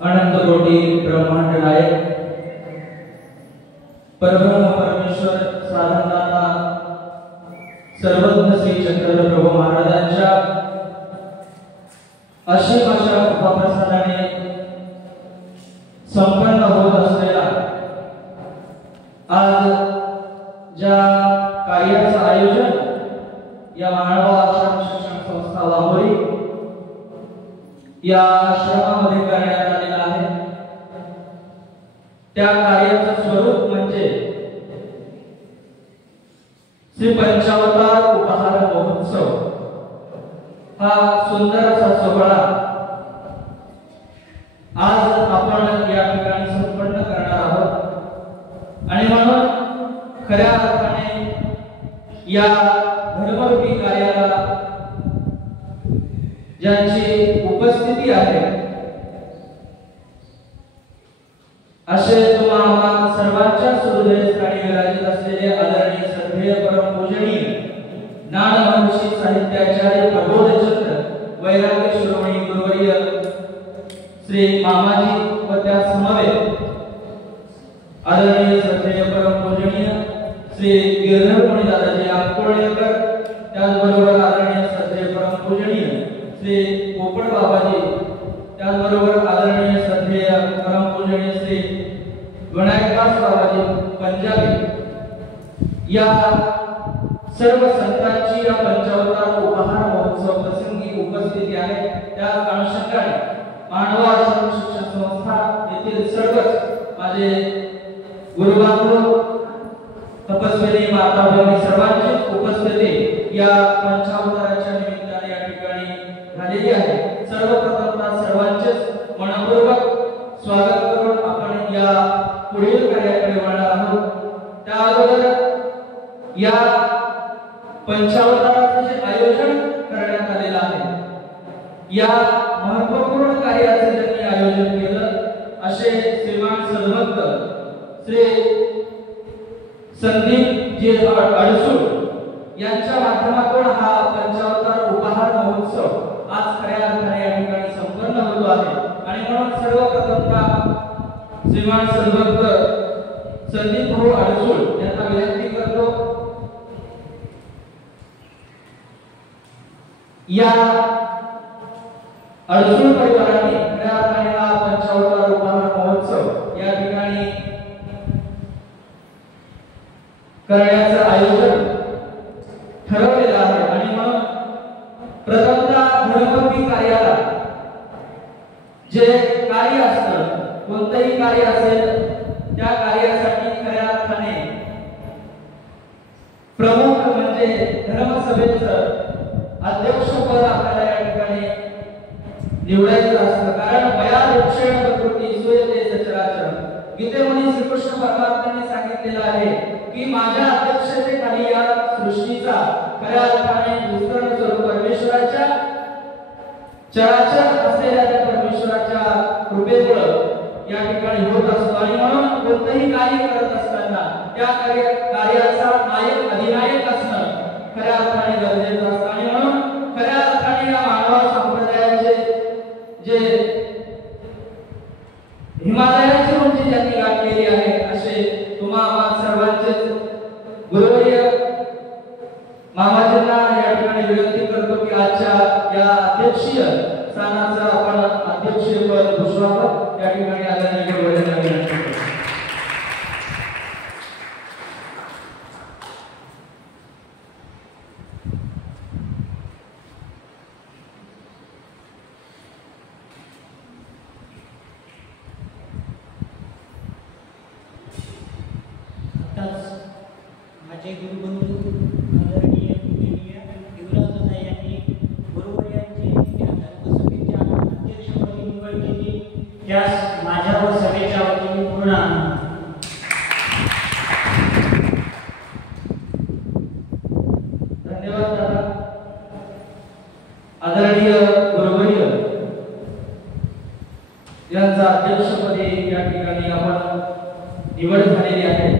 अनंत कोटि ब्रह्मांड नायक परब्रह्म परमेश्वर साधनदाता सर्वज्ञ श्री चक्रधर प्रभू महाराजांच्या अशीम अशा कृपाप्रसादाने संपन्न होत असलेला आज ज्या कार्याचं आयोजन या मानवा आश्रम शिक्षण संस्था लांबोरी या आश्रमामध्ये करण्यात आलेला आहे। त्या कार्याचं स्वरूप म्हणजे श्री पंचावतार उपहार महोत्सव हा सुंदर असा सोहळा आज आपण या ठिकाणी संपन्न करणार आहोत आणि म्हणून खऱ्या अर्थाने या धर्मरूपी कार्याला ज्यांची उपस्थिती आहे असे तुम्हाला सर्वांच्या हृदयस्थानी विराजित असलेले आदरणीय श्रद्धेय परमपूजनीय ज्ञानमहर्षी साहित्याचार्य प्रबोधचंद्र वैराग्य शिरोमणी गुरुवर्य श्री मामाजी व त्या समवेत आदरणीय श्रद्धेय परमपूजनीय श्री गिरधरमणी दादाजी आंबोळेकर, त्याचबरोबर आदरणीय श्रद्धेय परमपूजनीय श्री पोपट बाबाजी, त्याचबरोबर आदरणीय श्रद्धेय परमपूजनीय श्री विनायकदास बाबाजी पंजाबी या सर्व संतांची या पंचावतार उपहार महोत्सव प्रसंगी उपस्थिती आहे। त्या अनुषंगाने मानवा आश्रम शिक्षण संस्था येथील सर्वच माझे गुरुबांधव तपस्विनी माता भगिनी सर्वांची उपस्थिती या पंचावताराच्या निमित्ताने या ठिकाणी झालेली आहे। सर्वप्रथम सर्वांचेच मनपूर्वक स्वागत करून आपण या पुढील कार्याकडे वळणार आहोत। त्या अगोदर या पंचावताराचे जे आयोजन करण्यात आलेलं आहे या महत्त्वपूर्ण कार्याचे ज्यांनी आयोजन केलं असे श्रीमान सद्भक्त श्री संदीप जी अडसूळ यांच्या माध्यमातून हा पंचावतार उपहार महोत्सव आज खऱ्या अर्थाने या ठिकाणी संपन्न होतो आहे आणि म्हणून सर्वप्रथम श्रीमान सद्भक्त संदीप भाऊ अडसूळ यांना विनंती करतो या अडसूळ परिवाराने खऱ्या अर्थाने हा पंचावतार उपहार महोत्सव या ठिकाणी करण्याचं आयोजन ठरवलेलं आहे आणि मग प्रथमतः धर्मरूपी कार्याला जे कार्य असतं कोणतेही कार्य असेल त्या कार्यासाठी खऱ्या अर्थाने प्रमुख म्हणजे धर्मसभेचं अध्यक्षपद आपल्याला या ठिकाणी निवडायचं असतं। कारण वयाध्यक्षेण प्रकृती सूयते सचराचर गीतेमध्ये श्रीकृष्ण परमात्म्याने सांगितलेलं आहे की माझ्या अध्यक्षतेखाली या सृष्टीचा खऱ्या अर्थाने विस्तरण स्वरूप परमेश्वराच्या चराचर असलेल्या त्या परमेश्वराच्या कृपेमुळे या ठिकाणी होत असतो आणि म्हणून कोणतेही कार्य करत असताना त्या कार्याचा नायक अधिनायक असणं गुरुवर्य मामाजींना या ठिकाणी विनंती करतो की आजच्या या अध्यक्षीय स्थानाचा आपण अध्यक्षीय पद भूषवावं या ठिकाणी आदरणीय गुरुवर्यांना विनंती करतो. माझे गुरुबंधू आदरणीय पूजनीय युवराजदादा यांनी गुरुवर्यांची या धर्मसभेच्या अध्यक्षपदी निवड केली, त्यास माझ्या व सभेच्या वतीने पूर्ण धन्यवाद दादा. आदरणीय गुरुवर्य यांचा अध्यक्षपदी या ठिकाणी आपण निवड झालेली आहे.